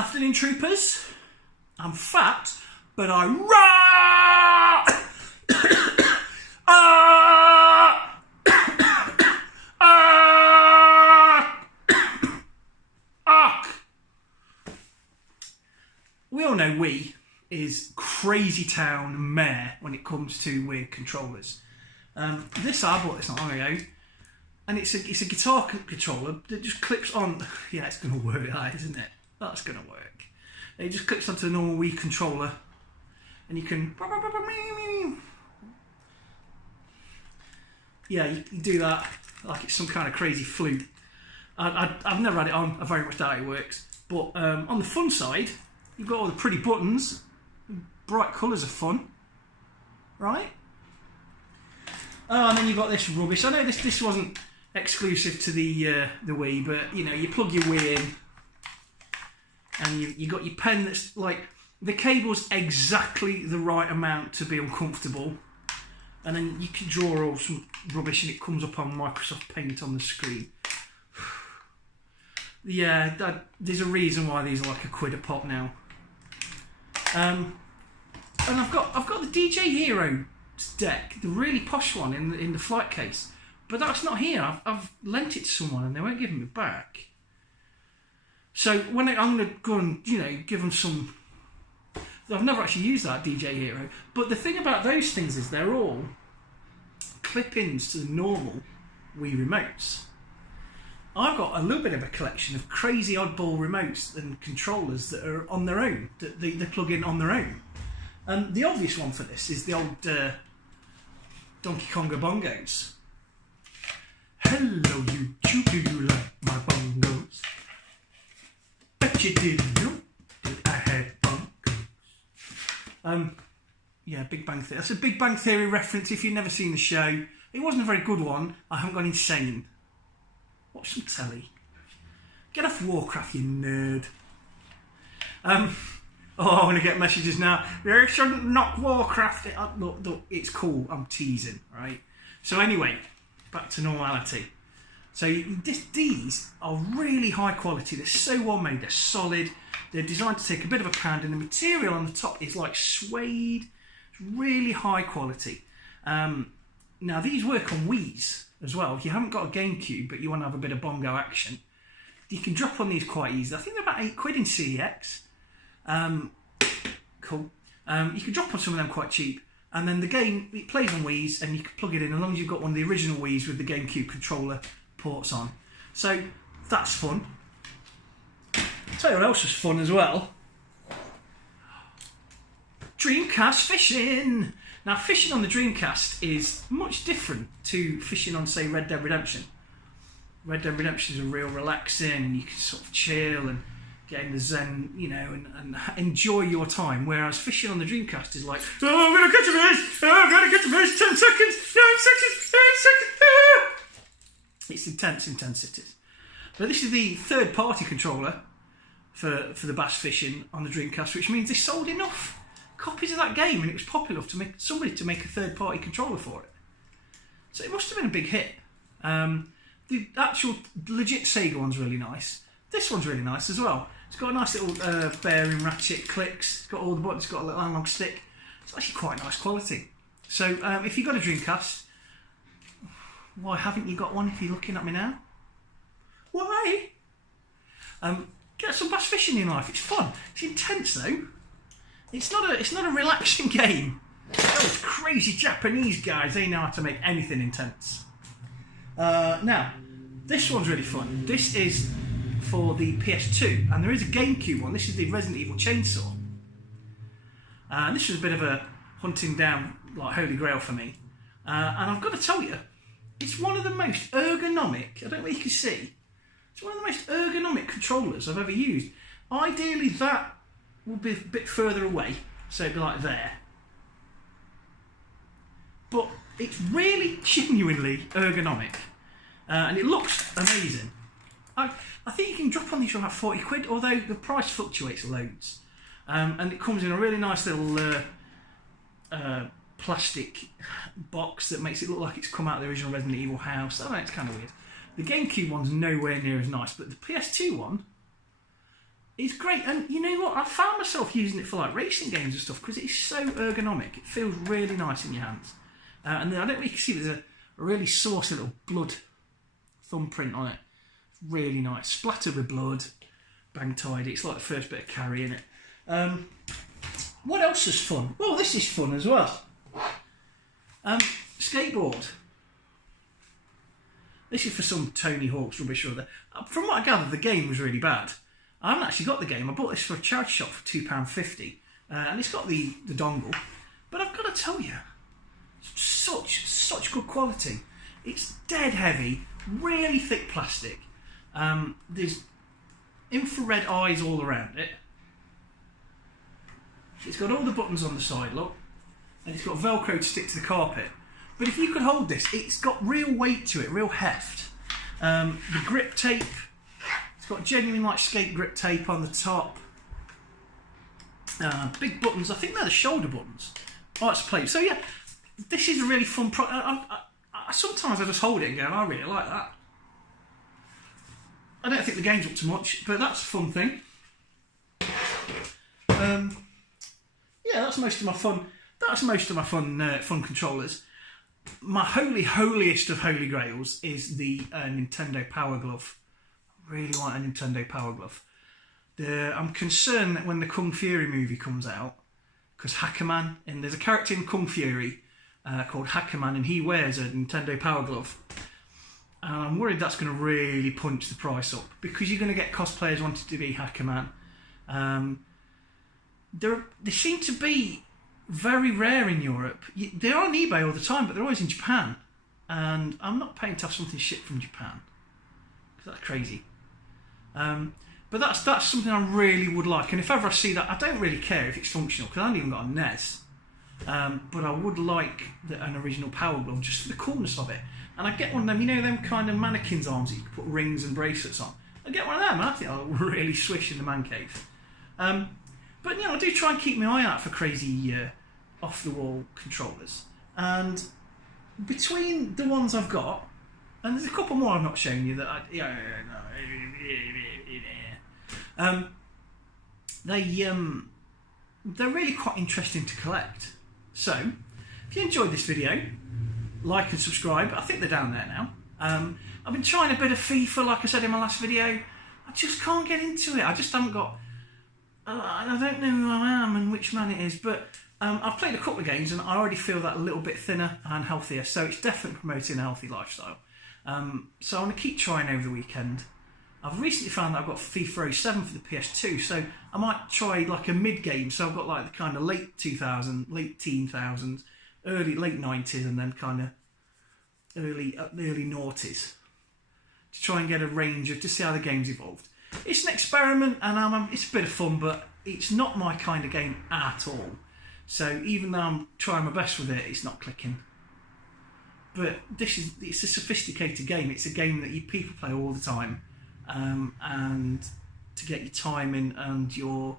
Afternoon, troopers. I'm fat, but I roar! We all know Wii is crazy town mare when it comes to weird controllers. This I bought this not long ago, and it's a guitar controller that just clips on. Yeah, it's going to work, isn't it? That's going to work. It just clips onto a normal Wii controller, and you can. Yeah, you do that like it's some kind of crazy flute. I've never had it on. I very much doubt it works. But on the fun side, you've got all the pretty buttons. Bright colours are fun, right? Oh, and then you've got this rubbish. I know this wasn't exclusive to the Wii, but you know, you plug your Wii in, and you got your pen that's like the cable's exactly the right amount to be uncomfortable, and then you can draw all some rubbish, and it comes up on Microsoft Paint on the screen. Yeah, there's a reason why these are like £1 a pop now. And I've got the DJ Hero deck, the really posh one in the flight case, but that's not here. I've lent it to someone and they won't give me back. So when I'm going to go and give them some. I've never actually used that DJ Hero, but the thing about those things is they're all clip-ins to the normal Wii remotes. I've got a little bit of a collection of crazy oddball remotes and controllers that are on their own, that they plug in on their own. And the obvious one for this is the old Donkey Konga bongos. Hello YouTube, do you like my bongos? Bet you didn't know that I had bongos. Yeah, Big Bang Theory. That's a Big Bang Theory reference if you've never seen the show. It wasn't a very good one. I haven't gone insane. Watch some telly. Get off Warcraft, you nerd. Oh, I want to get messages now. You shouldn't knock Warcraft. Look, it's cool. I'm teasing, right? So anyway, back to normality. So these are really high quality. They're so well made. They're solid. They're designed to take a bit of a pound, and the material on the top is like suede. It's really high quality. Now these work on Wii's as well. If you haven't got a GameCube but you want to have a bit of bongo action, you can drop on these quite easily. I think they're about £8 in CEX. Cool. You can drop on some of them quite cheap, and then the game, it plays on Wii's, and you can plug it in as long as you've got one of the original Wii's with the GameCube controller ports on. So that's fun. I'll tell you what else was fun as well. Dreamcast fishing. Now, fishing on the Dreamcast is much different to fishing on, say, Red Dead Redemption. Red Dead Redemption is a real relaxing, and you can sort of chill and get in the zen, and enjoy your time. Whereas fishing on the Dreamcast is like, oh, I'm going to catch a fish! Oh, I'm going to catch a fish! 10 seconds! 9 seconds! 8 seconds! Ah! It's intense intensities. But this is the third-party controller for the bass fishing on the Dreamcast, which means they sold enough copies of that game, and it was popular enough to make somebody to make a third-party controller for it. So it must have been a big hit. The actual legit Sega one's really nice. This one's really nice as well. It's got a nice little bearing ratchet clicks. It's got all the buttons. It's got a little analog stick. It's actually quite nice quality. So if you've got a Dreamcast, why haven't you got one if you're looking at me now? Why? Get some bass fishing in your life. It's fun. It's intense though. It's not a relaxing game. Those crazy Japanese guys, they know how to make anything intense. Now, this one's really fun. This is for the PS2, and there is a GameCube one. This is the Resident Evil Chainsaw. And this was a bit of a hunting down, like, holy grail for me. And I've got to tell you, it's one of the most ergonomic, I don't know if you can see, it's one of the most ergonomic controllers I've ever used. Ideally, that would be a bit further away, so it'd be like there. But it's really genuinely ergonomic, and it looks amazing. I think you can drop on these for about £40, although the price fluctuates loads. And it comes in a really nice little plastic box that makes it look like it's come out of the original Resident Evil house. I don't know, it's kind of weird. The GameCube one's nowhere near as nice, but the PS2 one It's great, and you know what? I found myself using it for like racing games and stuff because it's so ergonomic. It feels really nice in your hands, and then I don't really see there's a really saucy little blood thumbprint on it. It's really nice, splattered with blood, bang tidy. It's like the first bit of carry in it. What else is fun? Well, this is fun as well. Skateboard. This is for some Tony Hawk's rubbish or other. From what I gathered, the game was really bad. I haven't actually got the game. I bought this for a charity shop for £2.50, and it's got the dongle. But I've got to tell you, such good quality. It's dead heavy, really thick plastic. There's infrared eyes all around it. It's got all the buttons on the side, look, and it's got Velcro to stick to the carpet. But if you could hold this, it's got real weight to it, real heft. The grip tape, it's got genuine like skate grip tape on the top. Big buttons, I think they're the shoulder buttons. Oh, it's a plate. So yeah, this is a really fun product. Sometimes I just hold it and go, I really like that. I don't think the game's up to much, but that's a fun thing. Yeah, that's most of my fun. That's most of my fun controllers. My holiest of holy grails is the Nintendo Power Glove. I really want a Nintendo Power Glove. I'm concerned that when the Kung Fury movie comes out, because Hackerman, and there's a character in Kung Fury called Hackerman, and he wears a Nintendo Power Glove. And I'm worried that's going to really punch the price up, because you're going to get cosplayers wanting to be Hackerman. They seem to be very rare in Europe. They're on eBay all the time, but they're always in Japan. And I'm not paying to have something shipped from Japan, because that's crazy. But that's something I really would like. And if ever I see that, I don't really care if it's functional, because I haven't even got a NES. But I would like an original Power Glove, just for the coolness of it. And I get one of them, you know, them kind of mannequin's arms that you can put rings and bracelets on. I get one of them, and I think I'll really swish in the man cave. But you know, I do try and keep my eye out for crazy off-the-wall controllers. And between the ones I've got, and there's a couple more I've not shown you that they're really quite interesting to collect. So, if you enjoyed this video, like and subscribe. I think they're down there now. I've been trying a bit of FIFA, like I said in my last video. I just can't get into it. I just haven't got... I don't know who I am and which man it is, but I've played a couple of games and I already feel that a little bit thinner and healthier, so it's definitely promoting a healthy lifestyle. So I'm going to keep trying over the weekend. I've recently found that I've got FIFA 07 for the PS2, so I might try like a mid-game, so I've got like the kind of late 2000s, late teen thousands, late 90s, and then kind of early noughties, to try and get a range of, to see how the game's evolved. It's an experiment, and it's a bit of fun, but it's not my kind of game at all. So even though I'm trying my best with it, it's not clicking. But it's a sophisticated game. It's a game that people play all the time, and to get your timing and your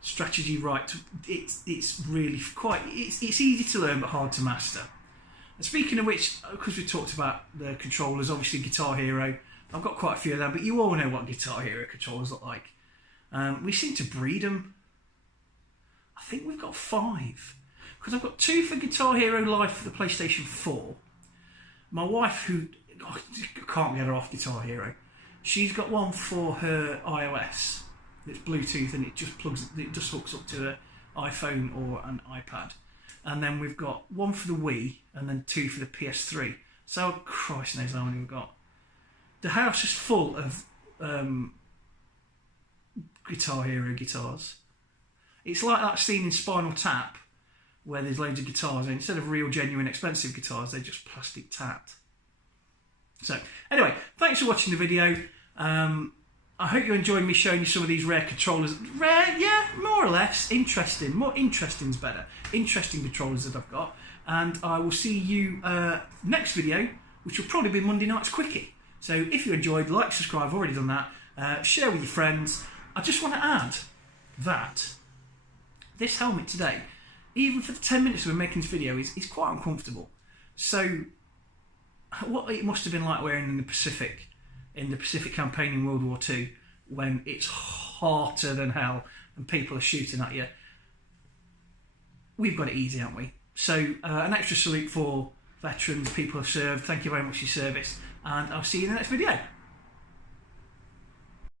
strategy right, it's really quite. It's easy to learn but hard to master. And speaking of which, because we talked about the controllers, obviously Guitar Hero. I've got quite a few of them, but you all know what Guitar Hero controllers look like. We seem to breed them. I think we've got 5. Because I've got 2 for Guitar Hero Live for the PlayStation 4. My wife, who can't get her off Guitar Hero, she's got one for her iOS. It's Bluetooth and it just hooks up to an iPhone or an iPad. And then we've got 1 for the Wii and then 2 for the PS3. So Christ knows how many we've got. The house is full of Guitar Hero guitars. It's like that scene in Spinal Tap where there's loads of guitars, and instead of real, genuine, expensive guitars, they're just plastic tapped. So, anyway, thanks for watching the video. I hope you enjoyed me showing you some of these rare controllers. Rare, yeah, more or less. Interesting. More interesting's better. Interesting controllers that I've got. And I will see you next video, which will probably be Monday night's Quickie. So if you enjoyed, like, subscribe, I've already done that. Share with your friends. I just want to add that this helmet today, even for the 10 minutes we're making this video, is quite uncomfortable. So what it must have been like wearing in the Pacific campaign in World War II, when it's hotter than hell and people are shooting at you. We've got it easy, haven't we? So an extra salute for veterans, people who've served. Thank you very much for your service, and I'll see you in the next video.